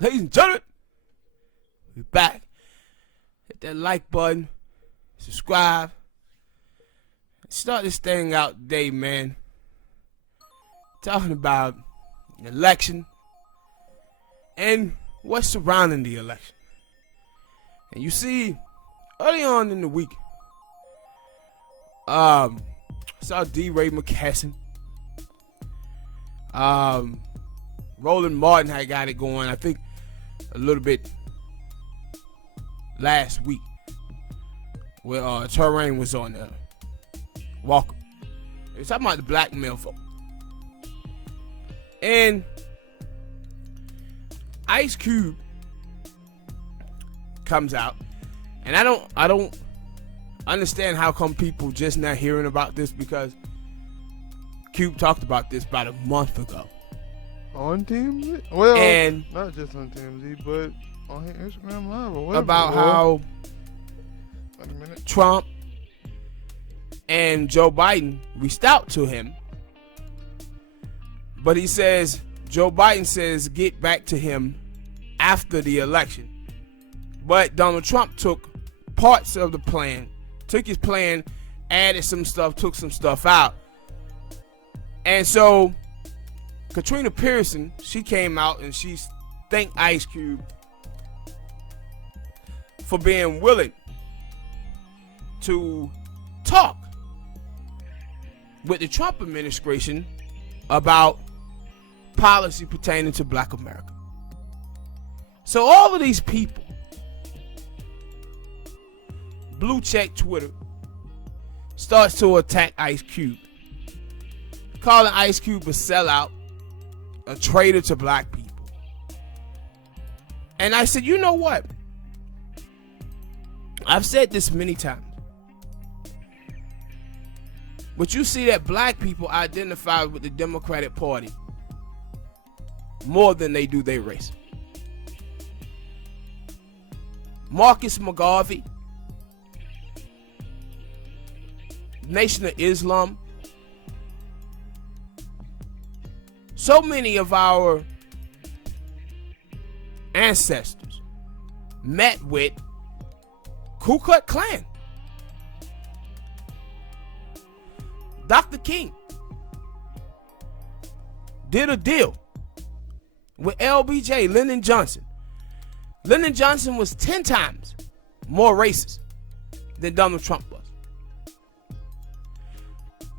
Ladies and gentlemen, we back. Hit that like button, subscribe, start this thing out today, man. Talking about the election and what's surrounding the election. And you see, early on in the week, I saw D-Ray McKesson. Roland Martin had got it going, I think, a little bit last week, where Terrain was on Walker. They was talking about the black male vote. And Ice Cube comes out, and I don't understand how come people just not hearing about this, because Cube talked about this about a month ago. On TMZ? Well, and not just on TMZ, but on his Instagram Live or whatever. About how Trump and Joe Biden reached out to him. But he says, Joe Biden says, get back to him after the election. But Donald Trump took parts of the plan, took his plan, added some stuff, took some stuff out. And so Katrina Pearson, she came out and she thanked Ice Cube for being willing to talk with the Trump administration about policy pertaining to Black America. So all of these people, blue check Twitter, starts to attack Ice Cube, calling Ice Cube a sellout, a traitor to black people. And I said, you know what? I've said this many times. But you see that black people identify with the Democratic Party more than they do their race. Marcus McGarvey, Nation of Islam. So many of our ancestors met with Ku Klux Klan. Dr. King did a deal with LBJ, Lyndon Johnson. Lyndon Johnson was 10 times more racist than Donald Trump was.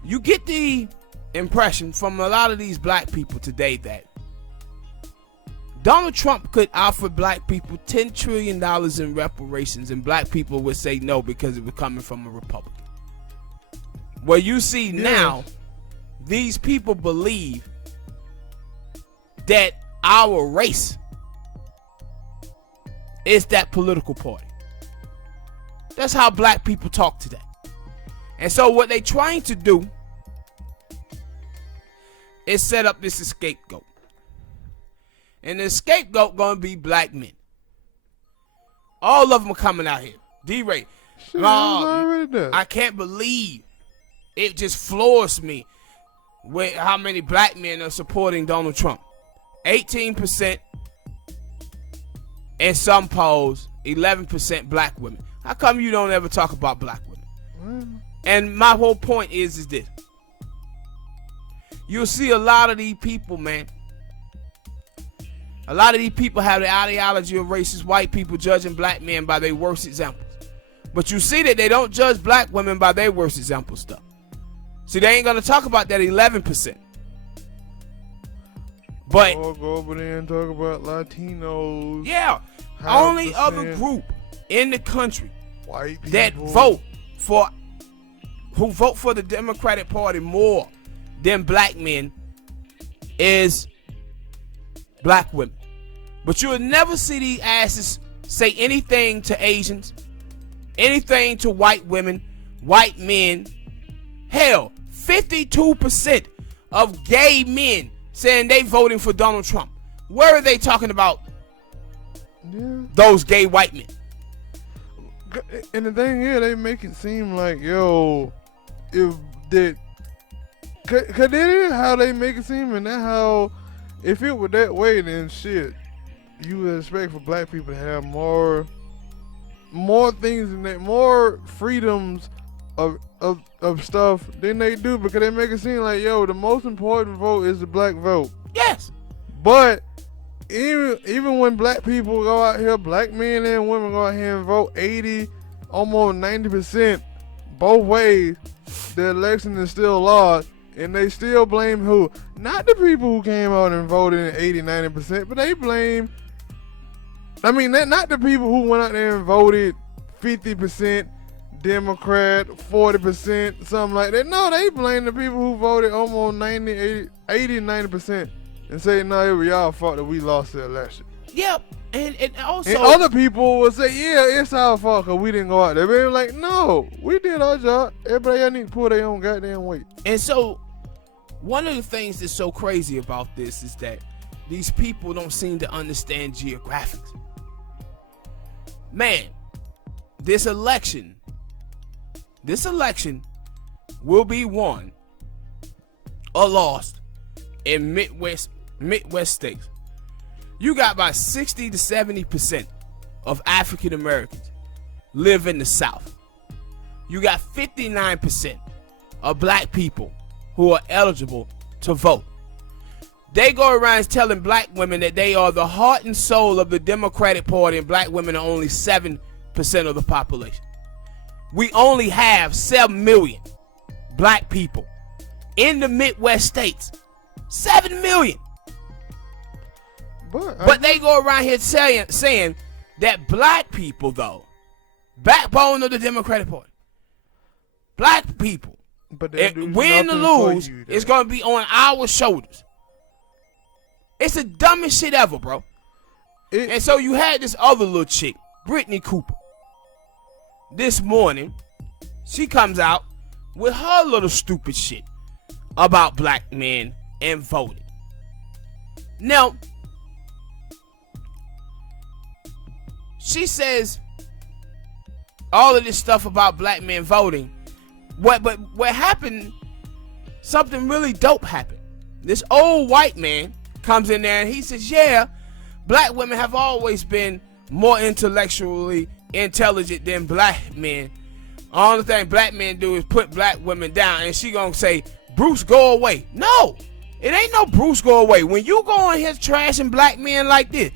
You get the impression from a lot of these black people today that Donald Trump could offer black people $10 trillion in reparations, and black people would say no because it was coming from a Republican. Well, you see now, these people believe that our race is that political party. That's how black people talk today. And so what they're trying to do is set up this scapegoat. And the scapegoat gonna be black men. All of them are coming out here. D-Ray. I can't believe it just floors me with how many black men are supporting Donald Trump. 18% in some polls, 11% black women. How come you don't ever talk about black women? And my whole point is this. You'll see a lot of these people, man. A lot of these people have the ideology of racist white people judging black men by their worst examples. But you see that they don't judge black women by their worst example stuff. See, they ain't going to talk about that 11%. But or go over there and talk about Latinos. Yeah. Only other group in the country white people that vote for the Democratic Party more than black men is black women. But you'll never see these asses say anything to Asians, anything to white women, white men. Hell, 52% of gay men saying they voting for Donald Trump. Where are they talking about those gay white men? And the thing is, they make it seem like, yo, if that, cause that is how they make it seem, and that how, if it were that way, then shit, you would expect for black people to have more things in that, more freedoms of stuff than they do, because they make it seem like, yo, the most important vote is the black vote. Yes. But even when black people go out here, black men and women go out here and vote 80, almost 90% both ways, the election is still lost, and they still blame who? Not the people who came out and voted in 80, 90%, but they blame, not the people who went out there and voted 50% Democrat, 40%, something like that. No, they blame the people who voted almost 90, 80, 90% and say, no, it was y'all fault that we lost the election. Yep. And also, and other people will say, yeah, it's our fault because we didn't go out there. But they're like, no, we did our job. Everybody need to pull their own goddamn weight. And so, one of the things that's so crazy about this is that these people don't seem to understand geographics. Man, this election will be won or lost in Midwest states. You got about 60 to 70% of African Americans live in the South. You got 59% of black people who are eligible to vote. They go around telling black women that they are the heart and soul of the Democratic Party, and black women are only 7% of the population. We only have 7 million black people in the Midwest states. 7 million. But they go around here saying that black people, though, backbone of the Democratic Party, black people, win or lose, it's going to be on our shoulders. It's the dumbest shit ever, bro. And so you had this other little chick, Brittany Cooper. This morning, she comes out with her little stupid shit about black men and voting. Now, she says all of this stuff about black men voting. But what happened, something really dope happened. This old white man comes in there and he says, yeah, black women have always been more intellectually intelligent than black men. All the thing black men do is put black women down. And she gonna say, Bruce, go away. No, it ain't no Bruce, go away. When you go on here trashing black men like this,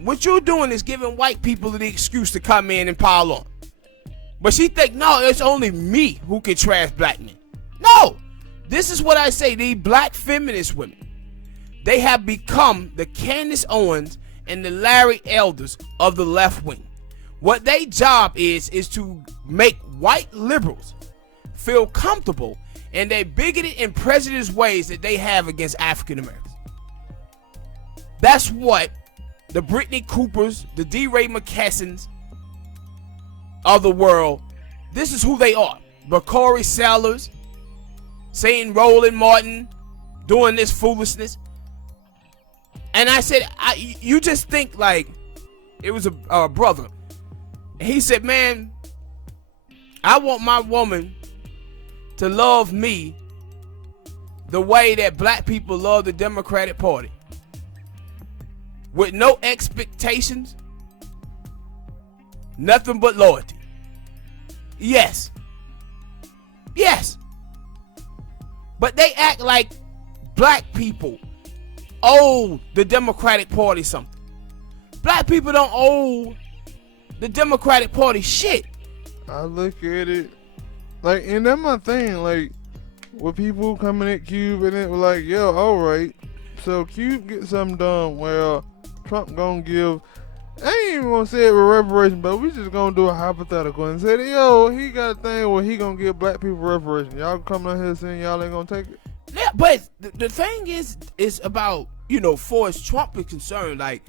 what you're doing is giving white people the excuse to come in and pile on. But she think, no, it's only me who can trash black men. No, this is what I say. These black feminist women, they have become the Candace Owens and the Larry Elders of the left wing. What their job is to make white liberals feel comfortable in their bigoted and prejudiced ways that they have against African Americans. That's what the Brittany Coopers, the D. Ray McKessons of the world, this is who they are. Bakari Sellers, saying Roland Martin, doing this foolishness. And I said, you just think like it was a brother. And he said, man, I want my woman to love me the way that black people love the Democratic Party. With no expectations, nothing but loyalty. Yes. Yes. But they act like black people owe the Democratic Party something. Black people don't owe the Democratic Party shit. I look at it like, and that's my thing, like, with people coming at Cube and it was like, yo, alright, so Cube get something done, well, Trump gonna give, I ain't even gonna say it with reparation, but we just gonna do a hypothetical and say, yo, he got a thing where he gonna give black people reparation. Y'all come out here saying y'all ain't gonna take it? Yeah, but the thing is about, for as Trump is concerned, like,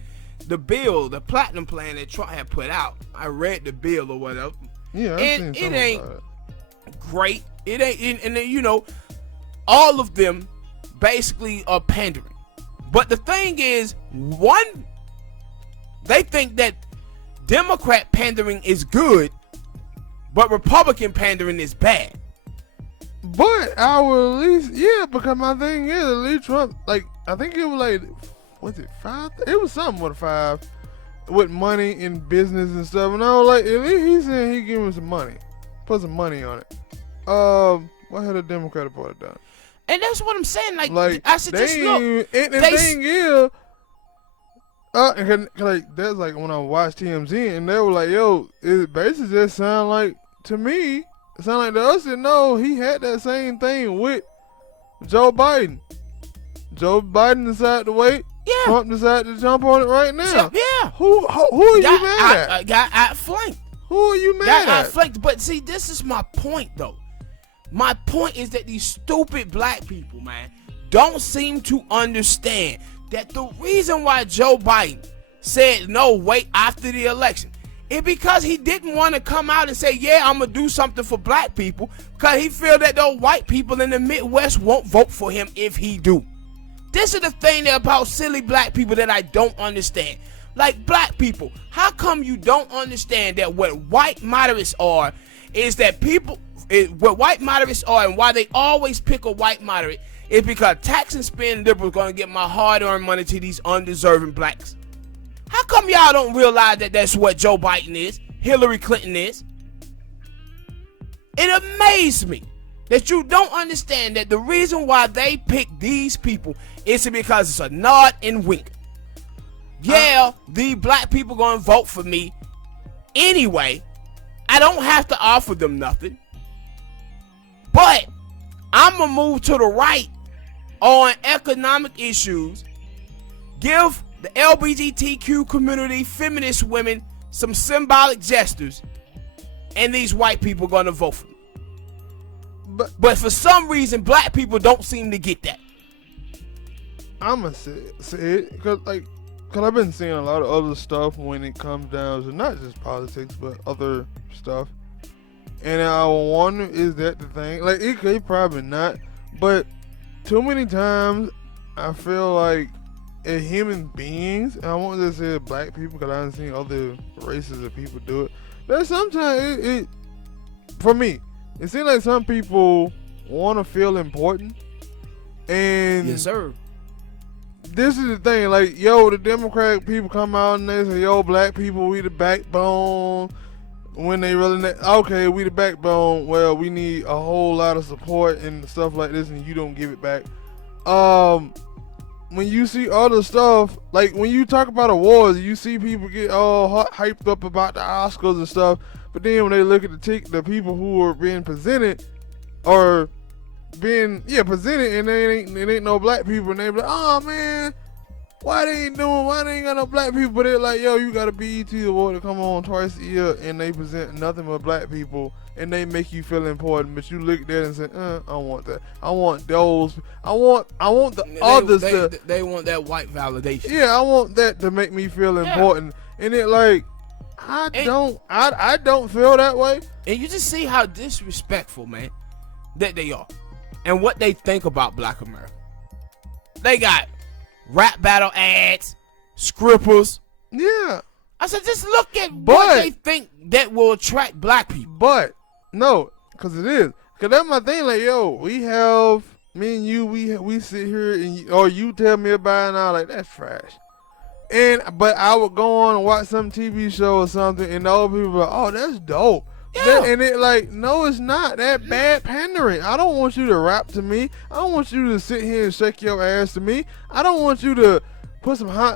the bill, the platinum plan that Trump had put out, I read the bill or whatever. Yeah, and it ain't great. It ain't, and all of them basically are pandering. But the thing is, they think that Democrat pandering is good, but Republican pandering is bad. But I will at least, yeah, because my thing is, at least Trump, like, I think it was like was it 5? It was something with 5 with money in business and stuff. And I was like, at least he said he give him some money, put some money on it. What had the Democratic Party done? And that's what I'm saying. Like I said, just look. And the thing is, like that's like when I watched TMZ and they were like, yo, it basically just sound like, to me, it sound like to us that no, he had that same thing with Joe Biden. Joe Biden decided to wait. Yeah. Trump decided to jump on it right now. So, yeah. Who are you mad at? Got outflanked. Who are you mad at? Got outflanked. But see, this is my point, though. My point is that these stupid black people, man, don't seem to understand that the reason why Joe Biden said no, wait after the election is because he didn't want to come out and say, yeah, I'm going to do something for black people, because he feel that those white people in the Midwest won't vote for him if he do. This is the thing about silly black people that I don't understand. Like, black people, how come you don't understand that what white moderates are is that people, what white moderates are and why they always pick a white moderate is because tax and spend liberals going to get my hard-earned money to these undeserving blacks. How come y'all don't realize that that's what Joe Biden is, Hillary Clinton is? It amazes me that you don't understand that the reason why they pick these people is because it's a nod and wink. Yeah, the black people going to vote for me anyway. I don't have to offer them nothing. But I'm going to move to the right on economic issues, give the LGBTQ community, feminist women, some symbolic gestures, and these white people going to vote for me. But for some reason, black people don't seem to get that. I'm going to say it because I've been seeing a lot of other stuff when it comes down to not just politics, but other stuff. And I wonder, is that the thing? Like, it could probably not, but too many times I feel like as human beings, and I won't just say black people because I haven't seen other races of people do it, but sometimes it for me, it seems like some people want to feel important. And yes, sir. This is the thing, like, yo, the Democratic people come out and they say, yo, black people, we the backbone. When they really, okay, we the backbone, well, we need a whole lot of support and stuff like this, and you don't give it back. When you see other stuff, like when you talk about awards, you see people get all hyped up about the Oscars and stuff, but then when they look at the people who are being presented, or being presented, and it ain't no black people, and they be like, oh man, why they ain't got no black people? But they're like, yo, you got a BET award to come on twice a year, and they present nothing but black people, and they make you feel important. But you look at that and say, I don't want that. I want those. I want the others to. They want that white validation. Yeah, I want that to make me feel important. And it like, I don't feel that way. And you just see how disrespectful, man, that they are, and what they think about Black America. They got rap battle ads, scribbles. Yeah. I said, just look at what they think that will attract black people. But no, because it is. Because that's my thing. Like, yo, we have, me and you, we sit here and or you tell me about it and I'm like, that's trash. But I would go on and watch some TV show or something, and the old people were like, oh, that's dope. Yeah. And it like, no, it's not. That bad pandering. I don't want you to rap to me. I don't want you to sit here and shake your ass to me. I don't want you to put some hot.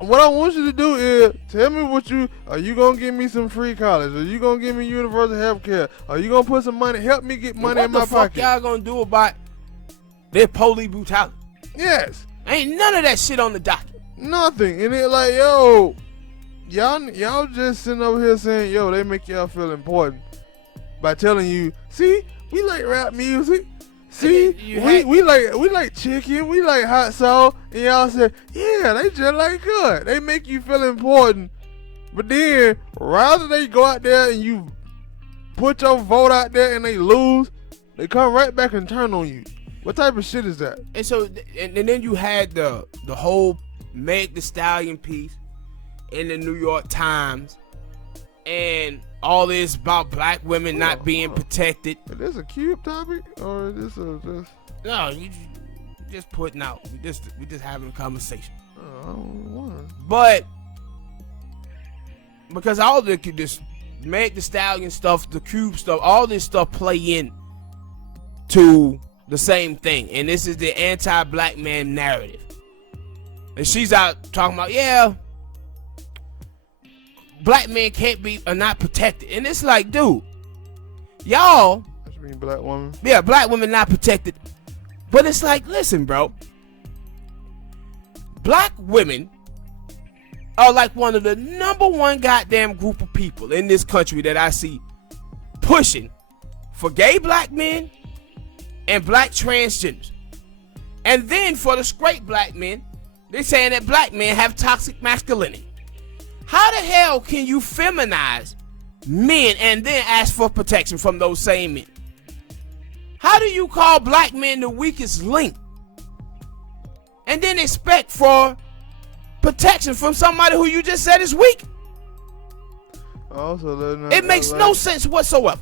What I want you to do is tell me are you gonna give me some free college? Are you gonna give me universal health care? Are you gonna put some money, help me get money in my pocket? What the fuck y'all gonna do about their police brutality? Yes. Ain't none of that shit on the docket. Nothing. And it like, yo, y'all just sitting over here saying, yo, they make y'all feel important by telling you, see, we like rap music. See, we like chicken, we like hot sauce, and y'all say, yeah, they just like good. They make you feel important. But then, rather they go out there and you put your vote out there and they lose, they come right back and turn on you. What type of shit is that? And so, and then you had the whole Meg Thee Stallion piece in the New York Times, and all this about black women not being protected. Is this a cube topic, or is this just? No, you just putting out. We just having a conversation. But because all the this Meg the Stallion stuff, the Cube stuff, all this stuff play in to the same thing, and this is the anti-black man narrative. And she's out talking about, yeah, black men can't be are not protected, and it's like, dude, y'all. You mean black women? Yeah, black women not protected, but it's like, listen, bro. Black women are like one of the number one goddamn group of people in this country that I see pushing for gay black men and black transgenders. And then for the straight black men, they're saying that black men have toxic masculinity. How the hell can you feminize men and then ask for protection from those same men? How do you call black men the weakest link and then expect for protection from somebody who you just said is weak? Also, it makes no sense whatsoever.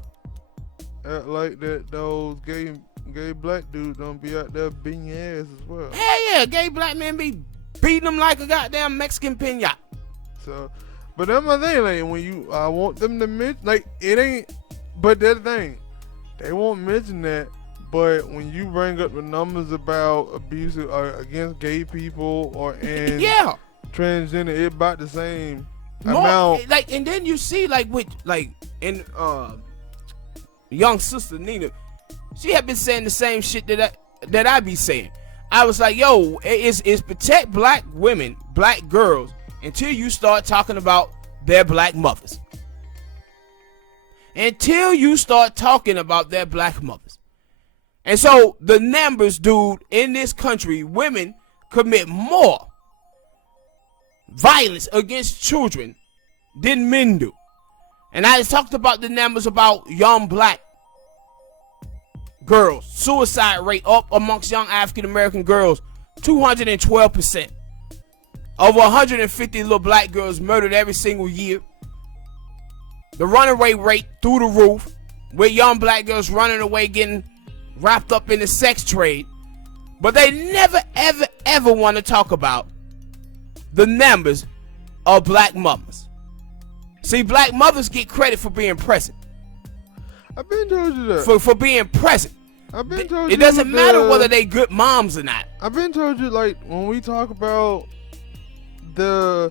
Act like that those gay black dudes don't be out there beating your ass as well. Hell yeah, gay black men be beating them like a goddamn Mexican piñata. So, but that's my thing. Like when I want them to mention, like it ain't. But that's the thing, they won't mention that. But when you bring up the numbers about abuse against gay people or yeah, transgender, it about the same more, amount. Like, and then you see like with like in young sister Nina, she had been saying the same shit that I be saying. I was like, yo, it's protect black women, black girls, until you start talking about their black mothers. Until you start talking about their black mothers. And so the numbers, dude, in this country, women commit more violence against children than men do. And I talked about the numbers about young black girls. Suicide rate up amongst young African American girls, 212%. Over 150 little black girls murdered every single year. The runaway rate through the roof, with young black girls running away, getting wrapped up in the sex trade. But they never, ever, ever want to talk about the numbers of black mothers. See, black mothers get credit for being present. I've been told you that. For being present. I've been told you. It doesn't matter whether they good moms or not. I've been told you, like, when we talk about the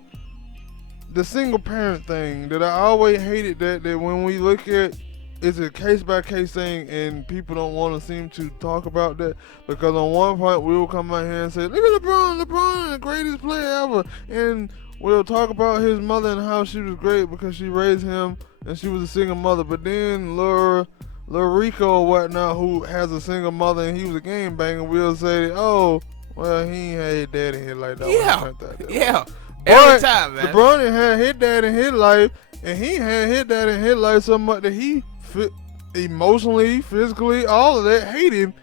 single parent thing, that I always hated that when we look at it's a case by case thing and people don't want to seem to talk about that, because on one point we will come out here and say, look at LeBron the greatest player ever, and we'll talk about his mother and how she was great because she raised him and she was a single mother. But then Lil Rico or whatnot, who has a single mother and he was a game banger, we'll say, oh, well, he ain't had his dad in his life. Yeah. But every time, man. LeBron had his dad in his life, and he had his dad in his life so much that he emotionally, physically, all of that hate him.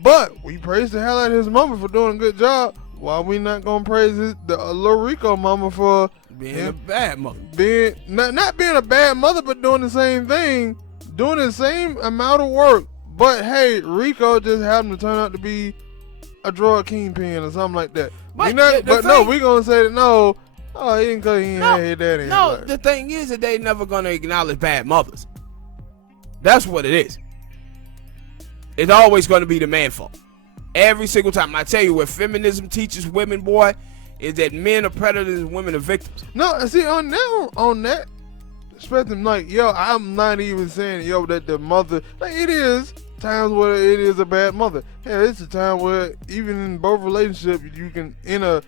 But we praise the hell out of his mama for doing a good job. Why we not gonna praise the Lil Rico mama for being a bad mother? Being not being a bad mother, but doing the same thing, doing the same amount of work. But hey, Rico just happened to turn out to be a drug kingpin or something like that. But no, we gonna say that no. Oh, he didn't cause he ain't had his daddy. No, the thing is that they never gonna acknowledge bad mothers. That's what it is. It's always gonna be the man's fault. Every single time. I tell you, what feminism teaches women, boy, is that men are predators and women are victims. No, see, on that spectrum, like, yo, I'm not even saying, yo, that the mother, like, it is times where it is a bad mother. Hell, it's a time where even in both relationships, you can, in a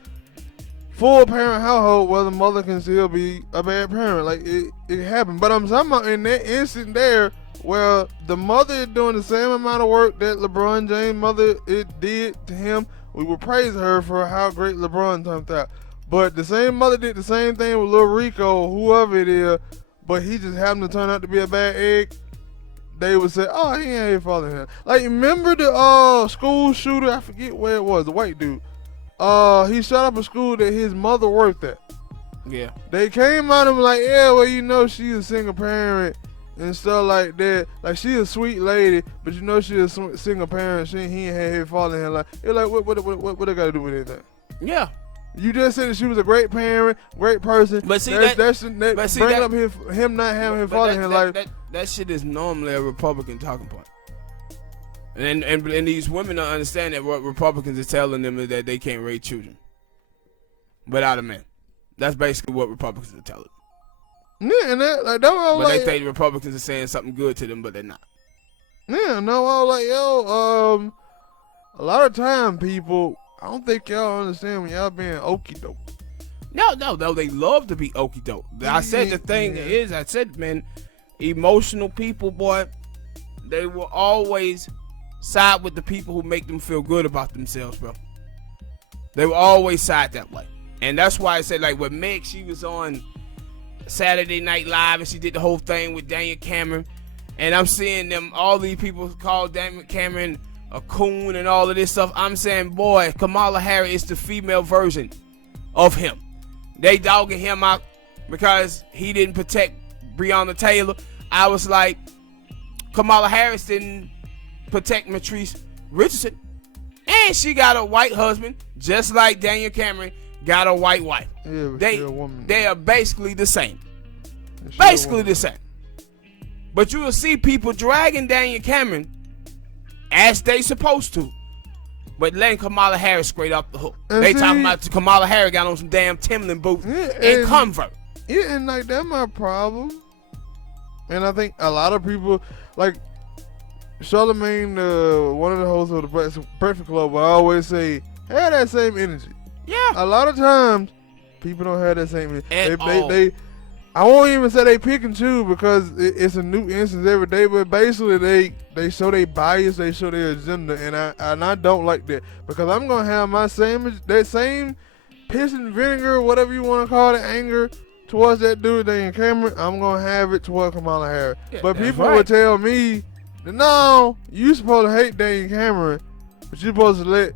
full parent household, where the mother can still be a bad parent. Like, it happened. But I'm talking about in that instant there, where the mother is doing the same amount of work that LeBron James' mother did to him, we will praise her for how great LeBron turned out. But the same mother did the same thing with Lil Rico, whoever it is, but he just happened to turn out to be a bad egg. They would say, oh, he ain't his father here. Like, remember the school shooter? I forget where it was, the white dude. He shot up a school that his mother worked at. Yeah. They came out and like, yeah, well, you know, she's a single parent and stuff like that. Like, she a sweet lady, but you know she a single parent. He ain't had his father in her life. It's like, what they got to do with anything? Yeah. You just said that she was a great parent, great person. But see, bringing that, up him not having his father in his life. That shit is normally a Republican talking point. And these women don't understand that what Republicans are telling them is that they can't raise children without a man. That's basically what Republicans are telling them. Yeah, and they think the Republicans are saying something good to them, but they're not. Yeah, no, I was like, yo, a lot of time people, I don't think y'all understand when y'all being okie doke. No, they love to be okie doke. I said the thing is, man, emotional people, boy, they will always side with the people who make them feel good about themselves, bro. They will always side that way. And that's why I said, like, with Meg, she was on Saturday Night Live and she did the whole thing with Daniel Cameron. And I'm seeing all these people call Daniel Cameron a coon and all of this stuff. I'm saying, boy, Kamala Harris is the female version of him. They dogging him out because he didn't protect Breonna Taylor. I was like, Kamala Harris didn't protect Matrice Richardson. And she got a white husband, just like Daniel Cameron got a white wife. Yeah, but she a woman. They are basically the same. Basically the same. But you will see people dragging Daniel Cameron as they supposed to, but letting Kamala Harris straight off the hook. They talking about Kamala Harris got on some damn Timberland boots and Converse. Yeah, and like that's my problem. And I think a lot of people, like Charlamagne, one of the hosts of the Breakfast Club, will always say, have that same energy. Yeah. A lot of times, people don't have that same energy. They I won't even say they pick and choose because it's a new instance every day, but basically they show their bias, they show their agenda, and I don't like that because I'm gonna have that same piss and vinegar, whatever you want to call it, anger towards that dude Daniel Cameron. I'm gonna have it toward Kamala Harris. Yeah, but people would tell me, no, you supposed to hate Daniel Cameron, but you supposed to let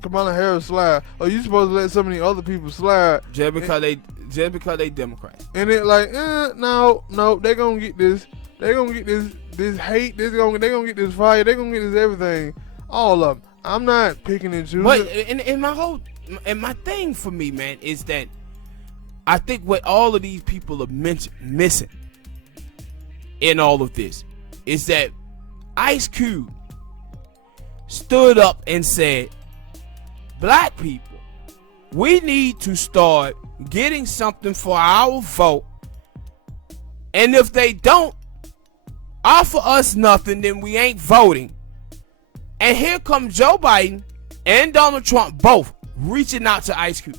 Kamala Harris slide, or you supposed to let some of the other people slide just because they Democrats. And it like, no, they gonna get this. They gonna get this hate. They gonna get this fire. They gonna get this everything. All of them. I'm not picking and choosing. But my thing for me, man, is that I think what all of these people are missing in all of this is that Ice Cube stood up and said, black people, we need to start getting something for our vote, and if they don't offer us nothing, then we ain't voting. And here comes Joe Biden and Donald Trump both reaching out to Ice Cube.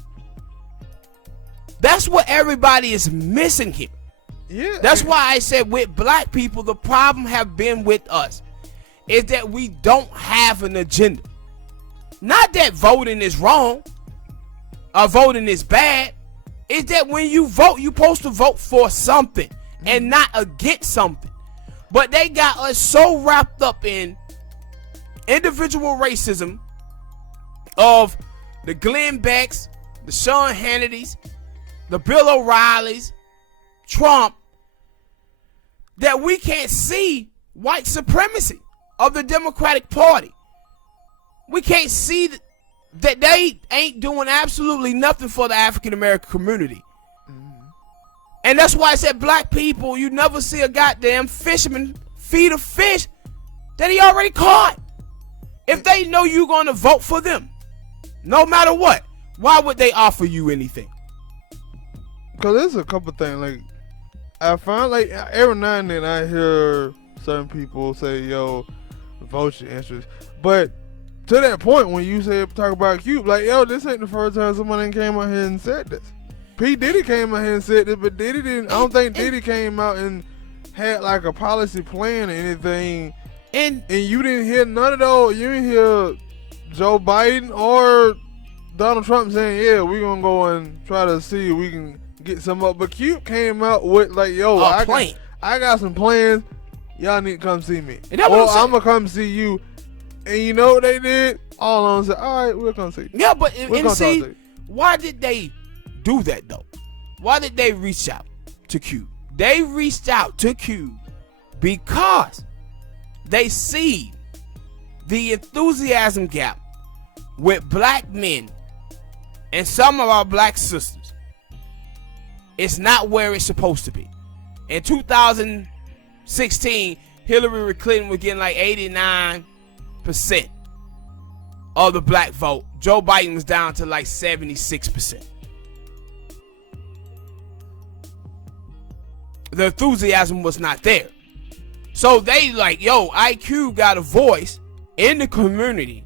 That's what everybody is missing here. Yeah. That's why I said with black people, the problem have been with us is that we don't have an agenda. Not that voting is wrong or voting is bad. It's that when you vote, you're supposed to vote for something and not against something. But they got us so wrapped up in individual racism of the Glenn Becks, the Sean Hannitys, the Bill O'Reillys, Trump, that we can't see white supremacy of the Democratic Party. We can't see that they ain't doing absolutely nothing for the African American community. And that's why I said black people, you never see a goddamn fisherman feed a fish that he already caught. If they know you're going to vote for them, no matter what, why would they offer you anything? Because there's a couple things. Like, I find, like, every now and then I hear certain people say, yo, vote your interest. But to that point, when you talk about Cube, like, yo, this ain't the first time somebody came out here and said this. P. Diddy came out here and said this, but Diddy didn't. I don't think Diddy came out and had like a policy plan or anything. And you didn't hear none of those. You didn't hear Joe Biden or Donald Trump saying, yeah, we're going to go and try to see if we can get some up. But Cube came out with like, yo, I got some plans. Y'all need to come see me. Or I'm going to come see you. And you know what they did? All of them said, all right, we'll come see you. Yeah, but and see, why did they do that though? Why did they reach out to Cube? They reached out to Cube because they see the enthusiasm gap with black men and some of our black sisters, it's not where it's supposed to be. In 2016, Hillary Clinton was getting like 89% of the black vote. Joe Biden was down to like 76%. The enthusiasm was not there. So they like, yo, IQ got a voice in the community.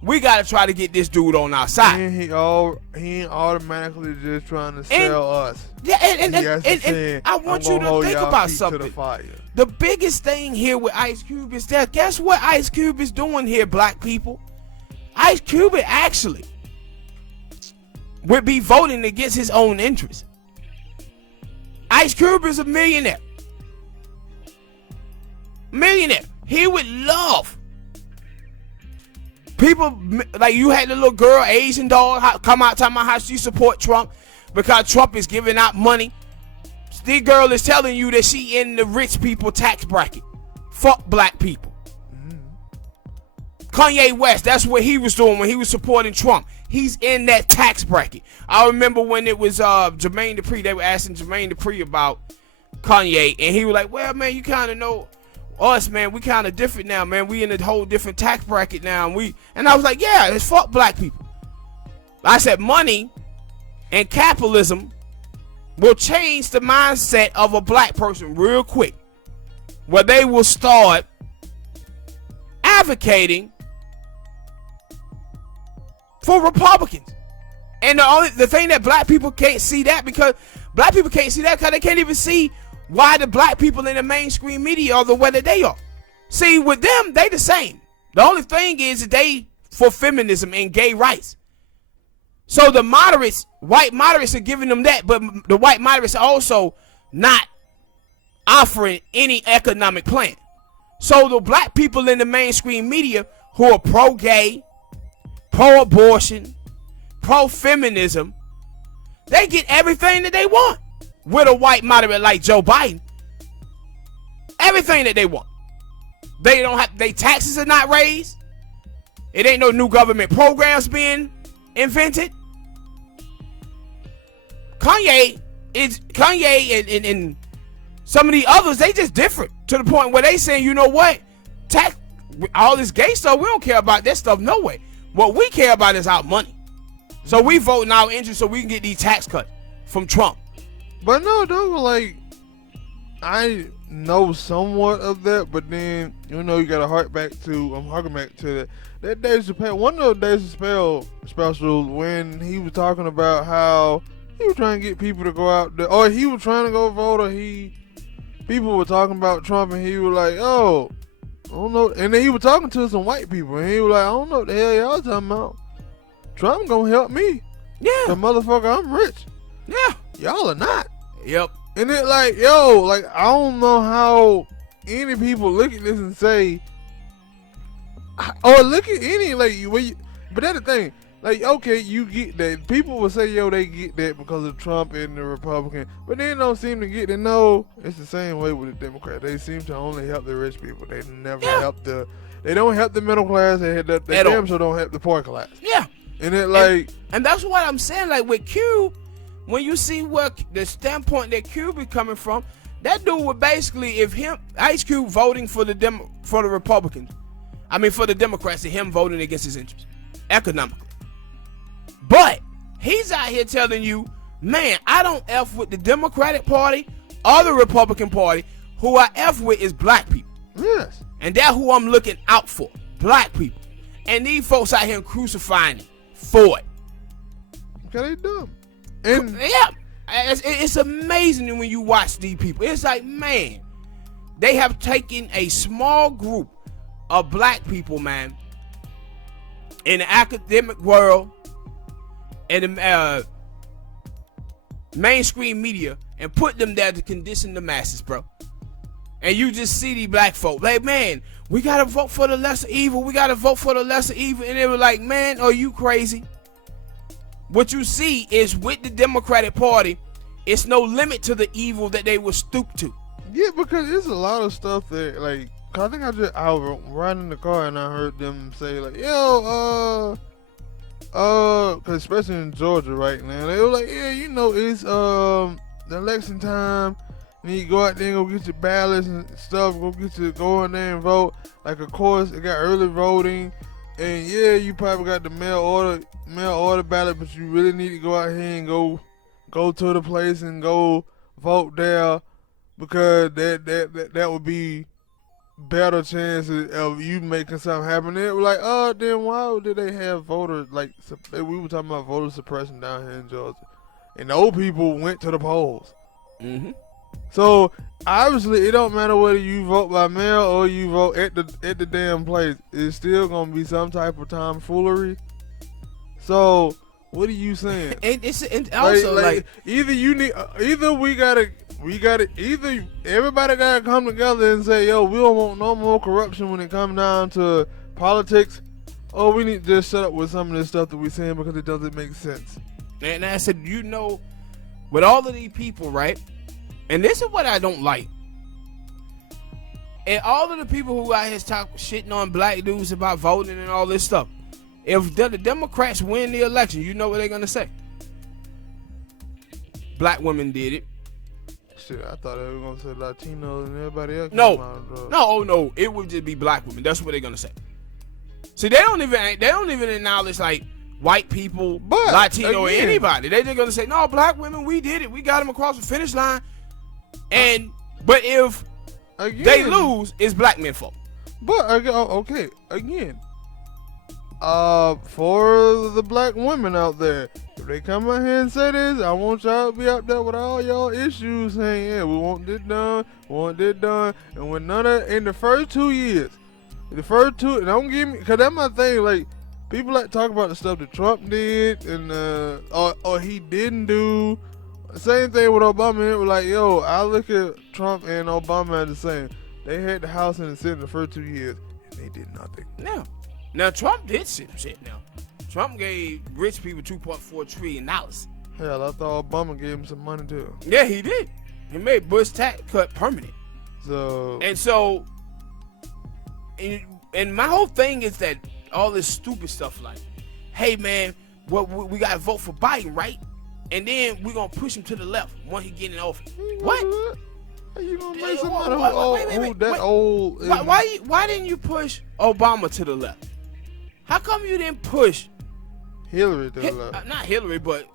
We got to try to get this dude on our side. And he ain't automatically just trying to sell us. Yeah, and I want you to think about something. The biggest thing here with Ice Cube is that, guess what Ice Cube is doing here, black people? Ice Cube actually would be voting against his own interests. Ice Cube is a millionaire. Millionaire. He would love people like you had the little girl, Asian doll, come out talking about how she support Trump because Trump is giving out money. This girl is telling you that she in the rich people tax bracket. Fuck black people. Kanye West, that's what he was doing when he was supporting Trump. He's in that tax bracket. I remember when it was Jermaine Dupri, they were asking Jermaine Dupri about Kanye, and he was like, well, man, you kind of know us, man. We kind of different now, man. We in a whole different tax bracket now. And I was like, yeah, it's fuck black people. I said money and capitalism will change the mindset of a black person real quick, where they will start advocating for Republicans. And the thing that black people can't see that because they can't even see why the black people in the mainstream media are the way that they are. See, with them, they the same. The only thing is that they for feminism and gay rights. So the moderates, white moderates are giving them that, but the white moderates are also not offering any economic plan. So the black people in the mainstream media who are pro-gay, pro-abortion, pro-feminism, they get everything that they want with a white moderate like Joe Biden. Everything that they want. They don't have, they taxes are not raised. It ain't no new government programs being invented. Kanye and some of the others, they just different to the point where they saying, you know what, tax all this gay stuff, we don't care about that stuff no way. What we care about is our money. So we vote in our interest so we can get these tax cuts from Trump. But no, though, like, I know somewhat of that, but then, you know, you got to harken back to that Dave Chappelle, one of those Dave Chappelle specials when he was talking about how he was trying to get people to go out there, or he was trying to go vote, or people were talking about Trump, and he was like, oh, I don't know. And then he was talking to some white people, and he was like, I don't know what the hell y'all talking about. Trump gonna help me. Yeah. The motherfucker, I'm rich. Yeah. Y'all are not. Yep. And it like, yo, like, I don't know how any people look at this and say, or look at any, like, but that's the thing. Like, okay, you get that. People will say, yo, they get that because of Trump and the Republican, but they don't seem to get it. No, it's the same way with the Democrats. They seem to only help the rich people. They never help they don't help the middle class. They damn sure don't help the poor class. Yeah. And it like, and that's what I'm saying. Like with Q, when you see where the standpoint that Cube is coming from, that dude would basically, if Ice Cube voting for the Republicans, for the Democrats, and him voting against his interests economically. But he's out here telling you, man, I don't F with the Democratic Party or the Republican Party. Who I F with is black people. Yes. And that's who I'm looking out for. Black people. And these folks out here crucifying him for it. Okay, they dumb. And yeah. It's amazing when you watch these people. It's like, man, they have taken a small group of black people, man, in the academic world and the mainstream media, and put them there to condition the masses, bro. And you just see these black folk like, man, we gotta vote for the lesser evil. We gotta vote for the lesser evil. And they were like, man, are you crazy? What you see is with the Democratic Party, it's no limit to the evil that they will stoop to. Yeah, because there's a lot of stuff that, like, I think I was riding in the car and I heard them say, like, yo, cause especially in Georgia right now, they were like, yeah, it's the election time. And you go out there and go get your ballots and stuff. Go in there and vote. Like, of course, it got early voting, and yeah, you probably got the mail order ballot, but you really need to go out here and go to the place and go vote there, because that would be better chances of you making something happen. It was like, oh, then why did they have voter, like, we were talking about voter suppression down here in Georgia, and the old people went to the polls. Mm-hmm. So obviously, it don't matter whether you vote by mail or you vote at the damn place. It's still gonna be some type of tomfoolery. So what are you saying? And also like either everybody gotta come together and say, yo, we don't want no more corruption when it comes down to politics, or we need to just shut up with some of this stuff that we're saying because it doesn't make sense. And I said, with all of these people, right? And this is what I don't like. And all of the people who out here shitting on black dudes about voting and all this stuff. If the Democrats win the election, you know what they're gonna say? Black women did it. Shit, I thought they were gonna say Latinos and everybody else. No, it would just be black women. That's what they're gonna say. See, they don't even acknowledge like white people, but Latino, or anybody. They're just gonna say, no, black women, we did it. We got them across the finish line. But if they lose, it's black men fault. But okay, again, for the black women out there, if they come out here and say this, I want y'all to be out there with all y'all issues saying, yeah, we want this done, and when in the first 2 years, don't give me, cause that's my thing, like, people like talk about the stuff that Trump did and or he didn't do. Same thing with Obama. It was like, yo, I look at Trump and Obama as the same. They had the House and the Senate the first 2 years, and they did nothing. Now Trump did some shit. Now Trump gave rich people $2.4 trillion. Hell, I thought Obama gave him some money too. Yeah, he did. He made Bush tax cut permanent. So and my whole thing is that all this stupid stuff like, hey man, we gotta vote for Biden, right? And then we're gonna push him to the left once he get in office. What? How you gonna make somebody who that old? Why didn't you push Obama to the left? How come you didn't push Hillary to the left? Not Hillary, but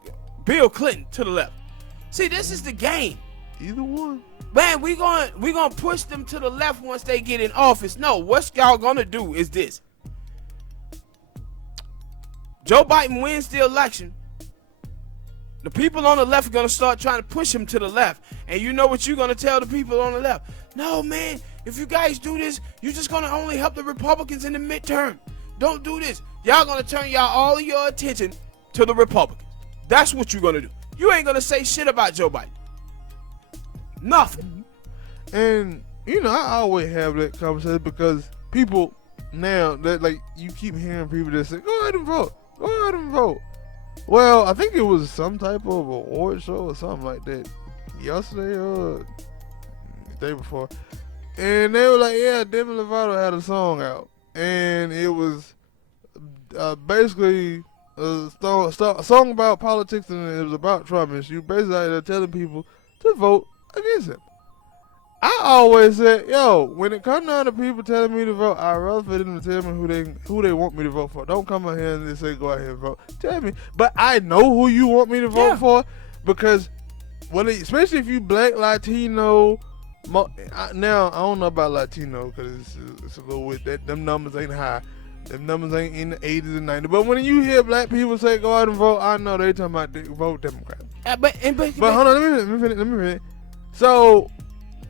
Bill Clinton to the left. See, this is the game. Either one. Man, we gonna push them to the left once they get in office. No, what y'all gonna do is this. Joe Biden wins the election. The people on the left are going to start trying to push him to the left. And you know what you're going to tell the people on the left? No, man, if you guys do this, you're just going to only help the Republicans in the midterm. Don't do this. Y'all going to turn all of your attention to the Republicans. That's what you're going to do. You ain't going to say shit about Joe Biden. Nothing. And, I always have that conversation because people now, that like you keep hearing people that say, go ahead and vote. Go ahead and vote. Well, I think it was some type of award show or something like that yesterday or the day before. And they were like, yeah, Demi Lovato had a song out. And it was basically a song about politics, and it was about Trump. And she basically out there telling people to vote against him. I always said, yo, when it comes down to people telling me to vote, I'd rather for them to tell me who they want me to vote for. Don't come out here and say go out here and vote. Tell me. But I know who you want me to vote for, because especially if you black, Latino. Now, I don't know about Latino because it's a little weird. Them numbers ain't high. Them numbers ain't in the 80s and 90s. But when you hear black people say go out and vote, I know they talking about vote Democrat. But hold on, let me finish. So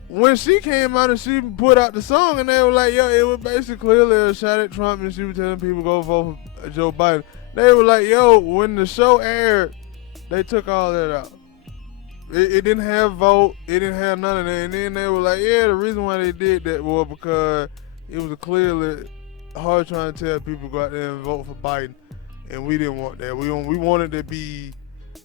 when she came out and she put out the song, and they were like, yo, it was basically clearly a shot at Trump, and she was telling people go vote for Joe Biden. They were like, yo, when the show aired, they took all that out. It didn't have vote. It didn't have none of that. And then they were like, yeah, the reason why they did that was because it was clearly hard trying to tell people go out there and vote for Biden. And we didn't want that. We wanted to be,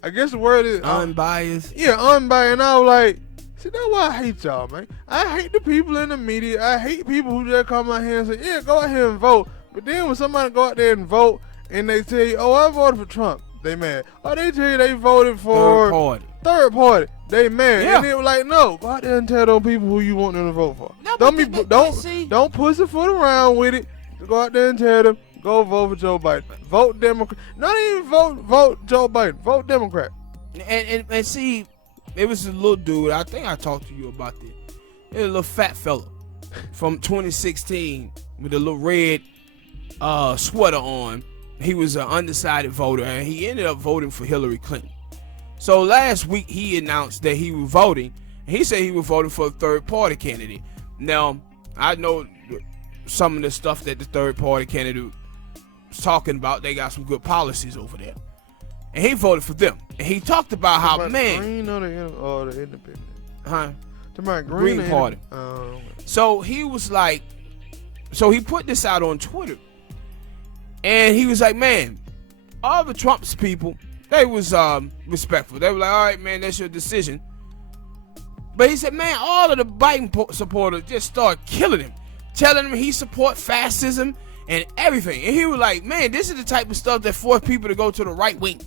I guess the word is unbiased. Yeah, unbiased. And I was like, see, that's why I hate y'all, man. I hate the people in the media. I hate people who just come out here and say, yeah, go out here and vote. But then when somebody go out there and vote, and they tell you, oh, I voted for Trump, they mad. Oh, they tell you they voted for third party, they mad. Yeah. And they were like, no, go out there and tell those people who you want them to vote for. No, don't pussyfoot around with it. Go out there and tell them, go vote for Joe Biden. Vote Democrat. Not even vote Joe Biden. Vote Democrat. And see, it was a little dude. I think I talked to you about this. It was a little fat fella from 2016 with a little red sweater on. He was an undecided voter, and he ended up voting for Hillary Clinton. So last week he announced that he was voting. And he said he was voting for a third party candidate. Now I know some of the stuff that the third party candidate was talking about. They got some good policies over there, and he voted for them. And he talked about how Green or the independent? Huh? Green Party. So he was like, so he put this out on Twitter, and he was like, man, all the Trump's people, they was respectful. They were like, all right, man, that's your decision. But he said, man, all of the Biden supporters just started killing him, telling him he support fascism and everything. And he was like, man, this is the type of stuff that force people to go to the right wing,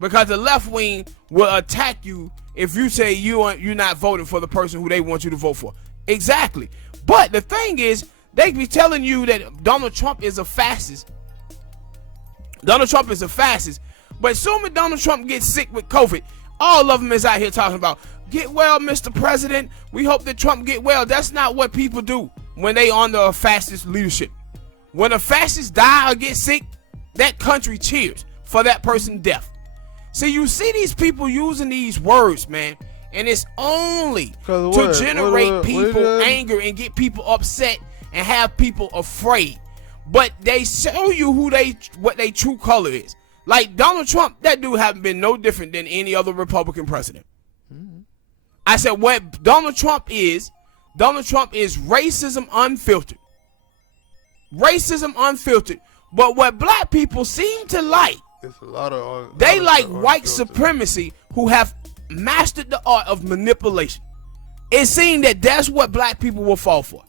because the left wing will attack you if you say you're not voting for the person who they want you to vote for. Exactly. But the thing is, they be telling you that Donald Trump is a fascist. Donald Trump is a fascist. But soon as Donald Trump gets sick with COVID, all of them is out here talking about, get well, Mr. President. We hope that Trump get well. That's not what people do when they under a fascist leadership. When a fascist die or get sick, that country cheers for that person's death. See, you see these people using these words, man, and it's only to generate people anger and get people upset and have people afraid. But they show you what they true color is. Like Donald Trump, that dude haven't been no different than any other Republican president. I said what Donald Trump is racism unfiltered. Racism unfiltered. But what black people seem to like, it's a lot of they like white supremacy who have mastered the art of manipulation. It seems that that's what black people will fall for.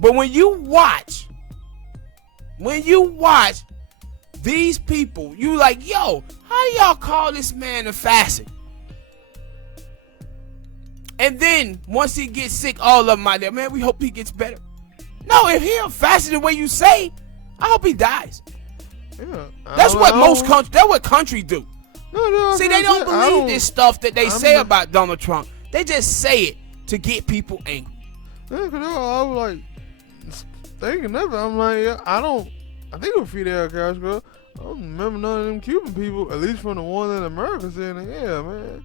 But when you watch these people, you like, yo, how y'all call this man a fascist? And then once he gets sick, all of them out there, man, we hope he gets better. No, if he a fascist the way you say, I hope he dies. Yeah, that's what countries do. No, see, they don't believe this stuff that they say about Donald Trump. They just say it to get people angry. Yeah, cause I was like thinking of it. I'm like, yeah, I think it was Fidel Castro. I don't remember none of them Cuban people, at least from the one in America, saying, yeah, man.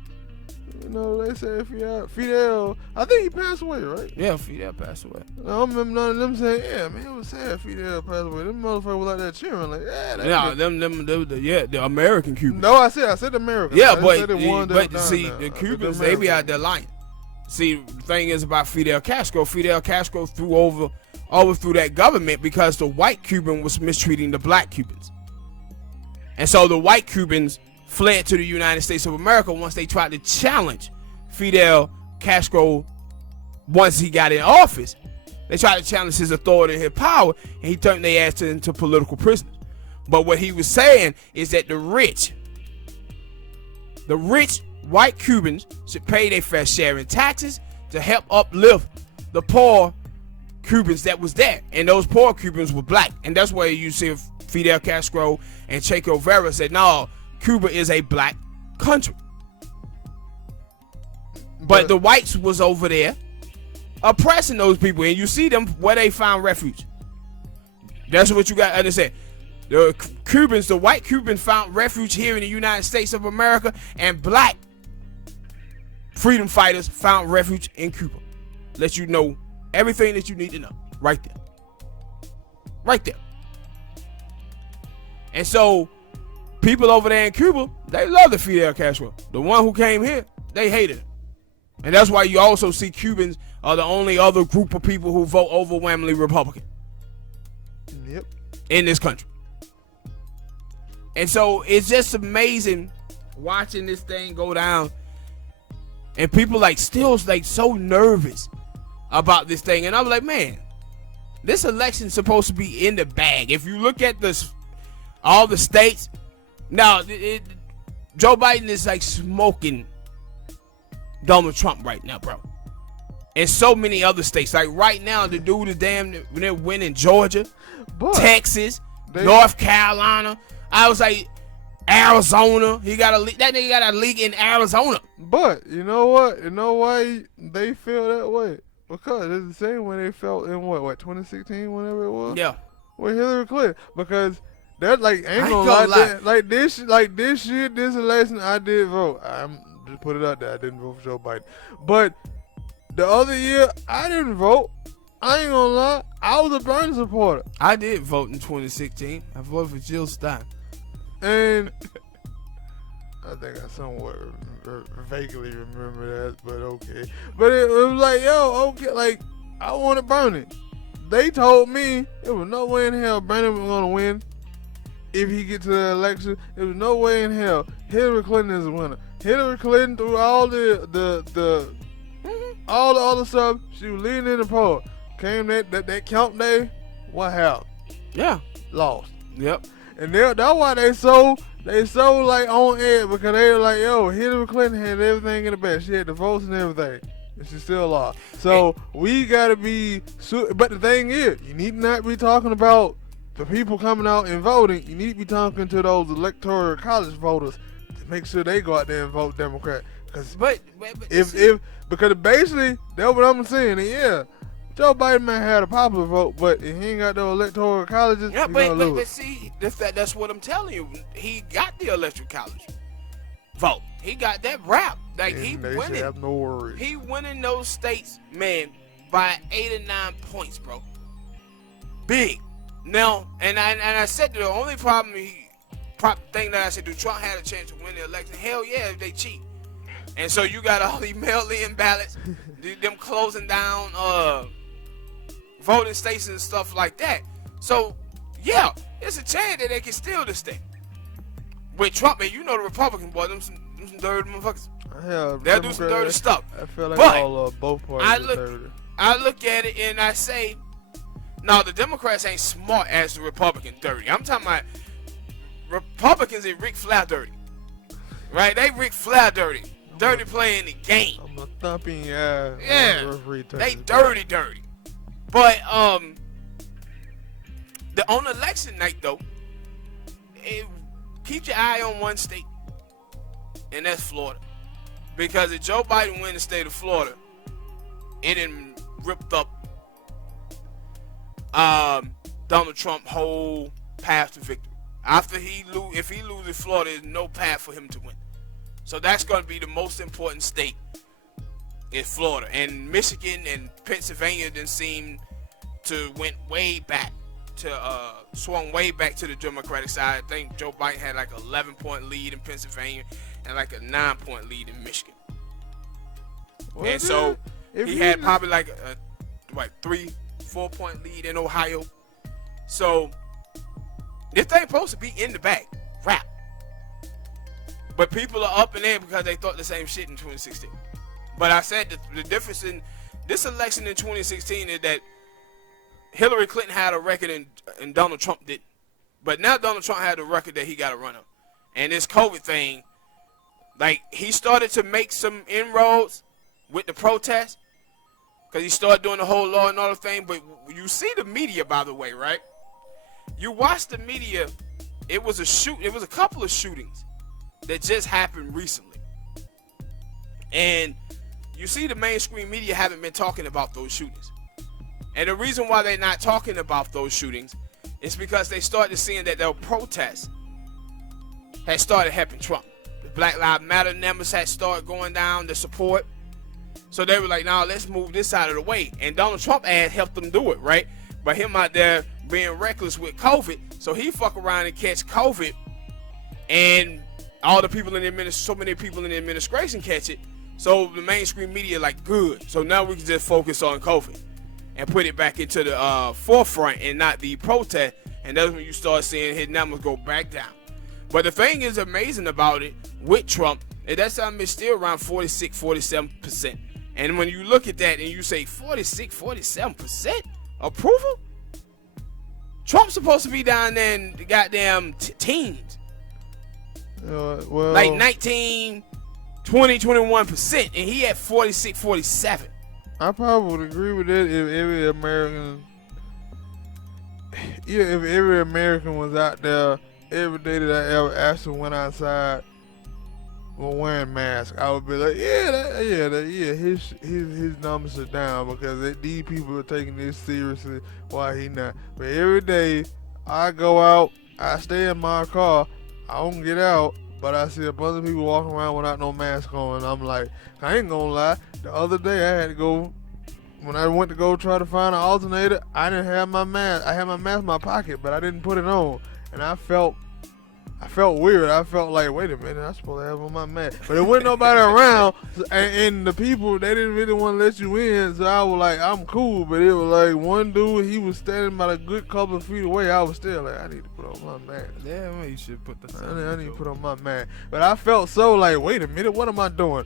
You know, they said Fidel, I think he passed away, right? Yeah, Fidel passed away. I don't remember none of them saying, yeah, man, it was sad Fidel passed away. Them motherfuckers was like that cheering, like, yeah. The American Cubans. No, I said American. Yeah, but see, the Cubans, they be out there lying. See, the thing is about Fidel Castro overthrew that government because the white Cuban was mistreating the black Cubans. And so the white Cubans fled to the United States of America once they tried to challenge Fidel Castro once he got in office. They tried to challenge his authority and his power, and he turned their ass into political prisoners. But what he was saying is that the rich white Cubans should pay their fair share in taxes to help uplift the poor Cubans that was there. And those poor Cubans were black. And that's why you see Fidel Castro and Che Guevara said, no, Cuba is a black country. But the whites was over there oppressing those people, and you see them where they found refuge. That's what you got to understand. The white Cubans found refuge here in the United States of America, and black freedom fighters found refuge in Cuba. Let you know everything that you need to know right there. Right there. And so people over there in Cuba, they love the Fidel Castro. The one who came here, they hated him. And that's why you also see Cubans are the only other group of people who vote overwhelmingly Republican. Yep. In this country. And so it's just amazing watching this thing go down. And people still so nervous about this thing. And I was like, man, this election's supposed to be in the bag. If you look at all the states, now Joe Biden is like smoking Donald Trump right now, bro. And so many other states. Like right now, the dude is they're winning Georgia, Texas, North Carolina. I was like, Arizona. That nigga got a league in Arizona. But you know what? You know why they feel that way? Because it's the same way they felt in what 2016, whenever it was. Yeah. With Hillary Clinton, because that ain't gonna lie. Like this year, this election, I did vote. I'm just put it out there. I didn't vote for Joe Biden, but the other year I didn't vote. I ain't gonna lie. I was a Bernie supporter. I did vote in 2016. I voted for Jill Stein. And I think I somewhat vaguely remember that, but okay. But it was like, yo, okay, like, I wanted Bernie. They told me there was no way in hell Bernie was going to win if he get to the election. There was no way in hell Hillary Clinton is a winner. Hillary Clinton, through all the all the other stuff, she was leading in the poll. Came that count day, what happened? Yeah. Lost. Yep. And that's why they so like on edge, because they were like, yo, Hillary Clinton had everything in the bag. She had the votes and everything, and she still lost. So we gotta be. But the thing is, you need to not be talking about the people coming out and voting. You need to be talking to those electoral college voters to make sure they go out there and vote Democrat. Because because basically that's what I'm saying. And yeah, Joe Biden might have a popular vote, but if he ain't got no electoral colleges, yeah, he's gonna lose. But see, that's what I'm telling you. He got the electoral college vote. He got that rap. Like, and he they winning. should have no worries. He winning those states, man, by 8 or 9 points, bro. Big. Now, and I said the only thing that I said, do Trump have a chance to win the election? Hell yeah, if they cheat. And so you got all these mail-in ballots, them closing down voting stations and stuff like that. So, yeah, it's a chance that they can steal this thing. With Trump, and you know the Republican boy, them some dirty motherfuckers. They'll do some dirty stuff. I feel like but both parties are dirty. I look at it and I say, no, the Democrats ain't smart as the Republicans dirty. I'm talking about Republicans and Ric Flair dirty. Right? They Ric Flair dirty. Dirty playing the game. I'm a thumping yeah. They dirty. But on election night though, keep your eye on one state, and that's Florida. Because if Joe Biden win the state of Florida, it done ripped up Donald Trump's whole path to victory. If he loses Florida, there's no path for him to win. So that's going to be the most important state in Florida. And Michigan and Pennsylvania didn't seem to swung way back to the Democratic side. I think Joe Biden had like an 11-point lead in Pennsylvania and like a 9-point lead in Michigan. And so he had probably like a 3-4 point lead in Ohio. So this thing supposed to be in the bag. Rap. But people are up in there because they thought the same shit in 2016. But I said the difference in this election in 2016 is that Hillary Clinton had a record and Donald Trump didn't. But now Donald Trump had a record that he got to run up. And this COVID thing, like, he started to make some inroads with the protests because he started doing the whole law and order thing. But you see the media, by the way, right? You watch the media. It was a couple of shootings that just happened recently. And you see the mainstream media haven't been talking about those shootings. And the reason why they're not talking about those shootings is because they started seeing that their protests had started helping Trump. The Black Lives Matter numbers had started going down, the support. So they were like, nah, let's move this out of the way. And Donald Trump had helped them do it, right? But him out there being reckless with COVID, so he fuck around and catch COVID, and all the people in the so many people in the administration catch it. So the mainstream media like, good. So now we can just focus on COVID and put it back into the forefront and not the protest. And that's when you start seeing his numbers go back down. But the thing is amazing about it with Trump is that something is still around 46, 47%. And when you look at that and you say 46, 47% approval, Trump's supposed to be down there in the goddamn teens. Well, Like 19, 20, 21%. And he at 46, 47. I probably would agree with that if every American, if every American was out there every day that I ever actually went outside were wearing masks. I would be like, his numbers are down because these people are taking this seriously. Why he not? But every day I go out, I stay in my car, I don't get out, but I see a bunch of people walking around without no mask on, and I'm like, I ain't gonna lie. The other day I had to go, when I went to go try to find an alternator, I didn't have my mask. I had my mask in my pocket, but I didn't put it on, and I felt weird. I felt like, wait a minute, I'm supposed to have on my mask. But there wasn't nobody around, and the people, they didn't really want to let you in, so I was like, I'm cool. But it was like one dude, he was standing about a good couple of feet away. I was still like, I need to put on my mask. Yeah, well, you should put the I need to put on my mask. But I felt so like, wait a minute, what am I doing?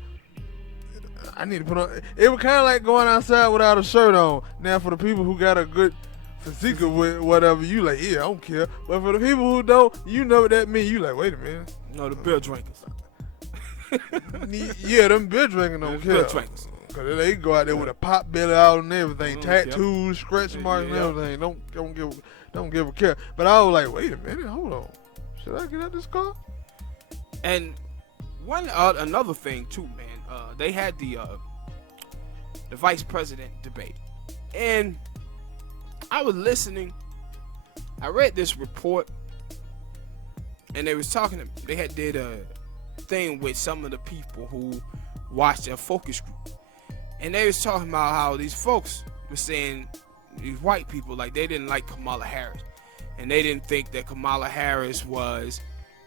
I need to put on. It was kind of like going outside without a shirt on. Now, for the people who got a good physique with whatever, you like, yeah, I don't care. But for the people who don't, you know what that means. You like, wait a minute. No, the beer drinkers. Yeah, them beer drinkers don't care. Beer drinkers. Cause they go out there with a pop belly out and everything, tattoos, scratch marks and everything. Don't give a care. But I was like, wait a minute, hold on. Should I get out this car? And another thing too, man. They had the vice president debate, and I was listening. I read this report, and they was talking. They did a thing with some of the people who watched their focus group, and they was talking about how these folks were saying, these white people, like they didn't like Kamala Harris, and they didn't think that Kamala Harris was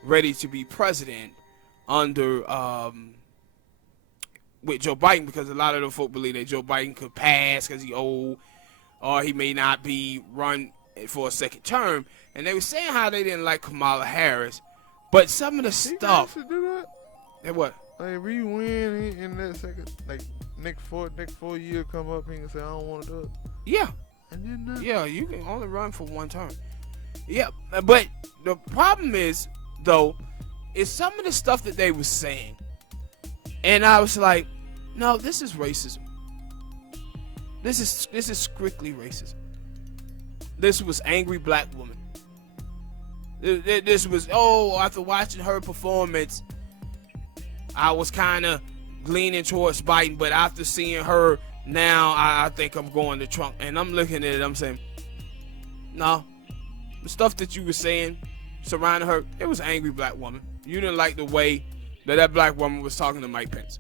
ready to be president under with Joe Biden, because a lot of them folk believe that Joe Biden could pass because he's old, or he may not be run for a second term. And they were saying how they didn't like Kamala Harris, but some of the stuff. To do that? And what? Like if we win in that second, like next 4 year come up, he can say I don't want to do it. Yeah. And then yeah, you can only run for one term. Yeah, but the problem is though, is some of the stuff that they were saying, and I was like, no, this is racism. This is strictly racism. This was angry black woman. This was, after watching her performance, I was kind of leaning towards Biden, but after seeing her now, I think I'm going to Trump. And I'm looking at it, I'm saying, no, the stuff that you were saying surrounding her, it was an angry black woman. You didn't like the way that black woman was talking to Mike Pence.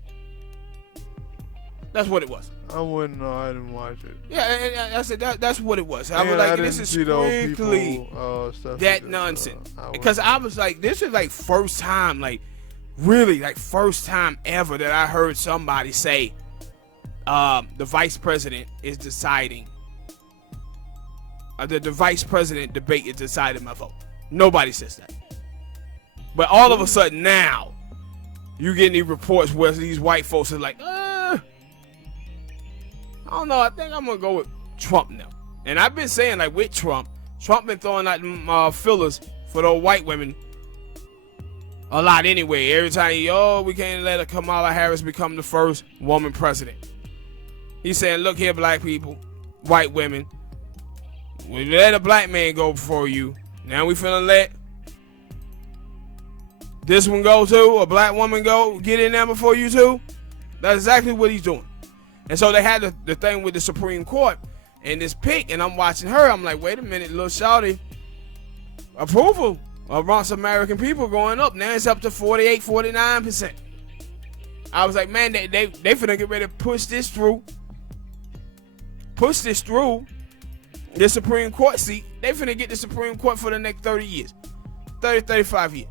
That's what it was. I wouldn't know. I didn't watch it. Yeah, and I said that's what it was. I was like, this is strictly that nonsense. Because I was like, this is like first time, like really like first time ever that I heard somebody say the vice president is deciding. The vice president debate is deciding my vote. Nobody says that. But all of a sudden now, you getting these reports where these white folks are like, I don't know. I think I'm gonna go with Trump now. And I've been saying, like, with Trump been throwing out fillers for those white women a lot anyway. Every time we can't let Kamala Harris become the first woman president. He's saying, look here, black people, white women, we let a black man go before you. Now we finna let this one go too, a black woman get in there before you too. That's exactly what he's doing. And so they had the thing with the Supreme Court and this pick, and I'm watching her. I'm like, wait a minute, little shawty, approval amongst American people going up. Now it's up to 48, 49%. I was like, man, they finna get ready to push this through the Supreme Court seat. They finna get the Supreme Court for the next 30 years, 35 years.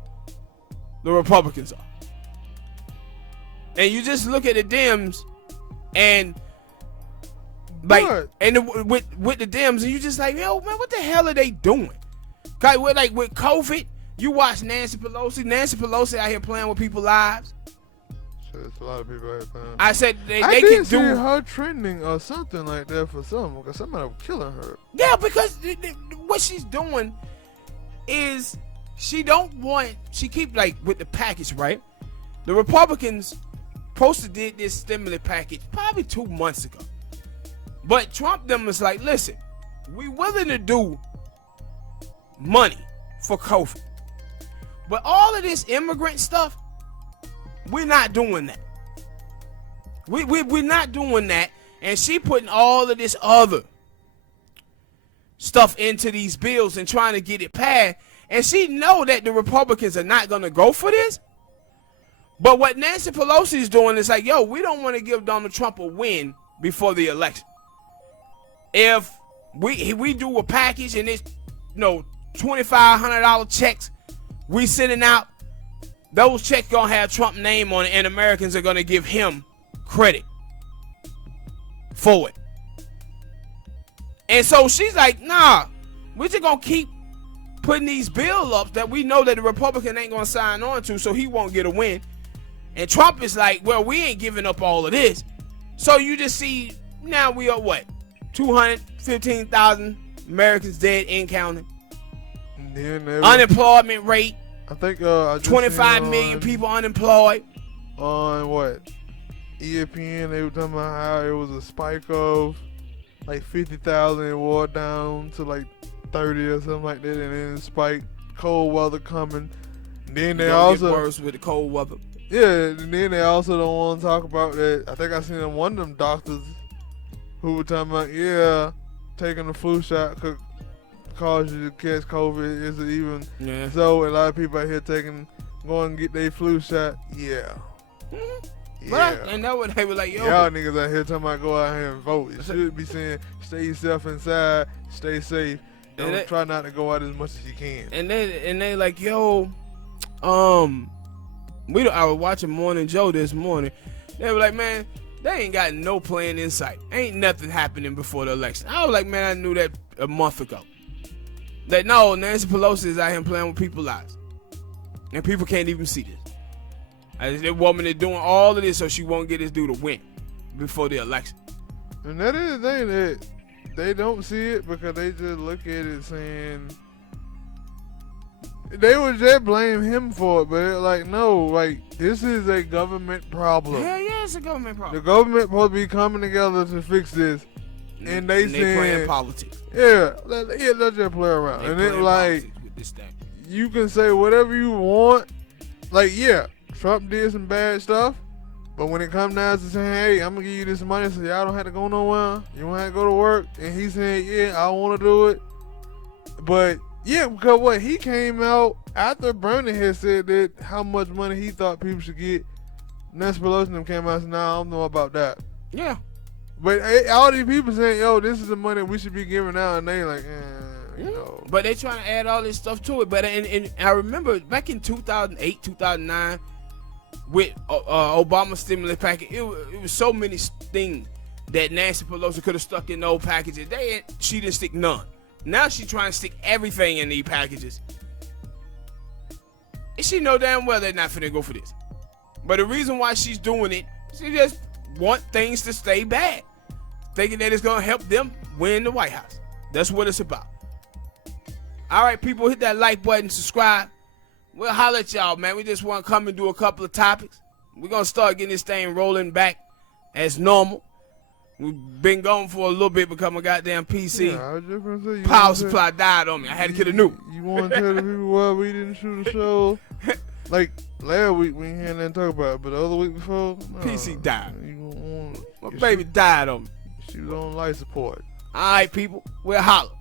The Republicans are. And you just look at the Dems, and like, and with the Dems, and you just like, yo, man, what the hell are they doing? Cause with COVID, you watch Nancy Pelosi out here playing with people's lives. There's a lot of people out there. I said they I can did see do her trending or something like that for something because somebody was killing her. Yeah, because what she's doing is she keep like with the package, right? The Republicans did this stimulus package probably 2 months ago. But Trump them was like, listen, we willing to do money for COVID. But all of this immigrant stuff, we're not doing that. We're not doing that. And she putting all of this other stuff into these bills and trying to get it passed. And she know that the Republicans are not going to go for this. But what Nancy Pelosi is doing is like, yo, we don't want to give Donald Trump a win before the election. If we do a package and it's $2,500 checks we sending out, those checks gonna have Trump's name on it, and Americans are gonna give him credit for it. And so she's like, nah, we're just gonna keep putting these bill ups that we know that the Republican ain't gonna sign on to, so he won't get a win. And Trump is like, well, we ain't giving up all of this. So you just see now we are what? 215,000 Americans dead and counting. Unemployment rate. I think 25 million people unemployed. On what? ESPN, they were talking about how it was a spike of like 50,000 and wore down to like 30 or something like that, and then it spiked. Cold weather coming. And then they also get worse with the cold weather. Yeah, and then they also don't want to talk about that. I think I seen one of them doctors who were talking about, yeah, taking the flu shot could cause you to catch COVID. Is it even? Yeah. So a lot of people out here going and get their flu shot. Yeah. Mm-hmm. Yeah. But and that what they were like, yo. Y'all niggas out here talking about go out here and vote. It should be saying stay yourself inside, stay safe. Don't try not to go out as much as you can. And they like, yo, I was watching Morning Joe this morning. They were like, man, they ain't got no plan in sight. Ain't nothing happening before the election. I was like, man, I knew that a month ago. That no, Nancy Pelosi is out here playing with people's lives. And people can't even see this. That woman is doing all of this so she won't get this dude to win before the election. And that is the thing, that they don't see it because they just look at it saying they would just blame him for it, but it's like, no, like, this is a government problem. Hell yeah, it's a government problem. The government supposed to be coming together to fix this, and they playing politics. Yeah, let's just play around. They and it like, with this thing. You can say whatever you want. Like, yeah, Trump did some bad stuff, but when it comes down to saying, hey, I'm gonna give you this money so y'all don't have to go nowhere, you don't have to go to work, and he's saying, yeah, I want to do it, but yeah, because what he came out after Bernie had said that how much money he thought people should get, Nancy Pelosi came out and said, nah, I don't know about that. Yeah. But all these people saying, yo, this is the money we should be giving out, and they like, you know. But they trying to add all this stuff to it. But and I remember back in 2008, 2009, with Obama's stimulus package, it was so many things that Nancy Pelosi could have stuck in those packages. She didn't stick none. Now she's trying to stick everything in these packages. And she know damn well they're not finna go for this. But the reason why she's doing it, she just want things to stay bad. Thinking that it's going to help them win the White House. That's what it's about. All right, people, hit that like button, subscribe. We'll holler at y'all, man. We just want to come and do a couple of topics. We're going to start getting this thing rolling back as normal. We've been going for a little bit because my goddamn PC I was just gonna say, power supply died on me. I had to get a new. You want to tell the people why we didn't shoot a show? Like last week we ain't had nothing to talk about, but the other week before, PC died. My baby died on me. She was on life support. All right, people, we'll holler.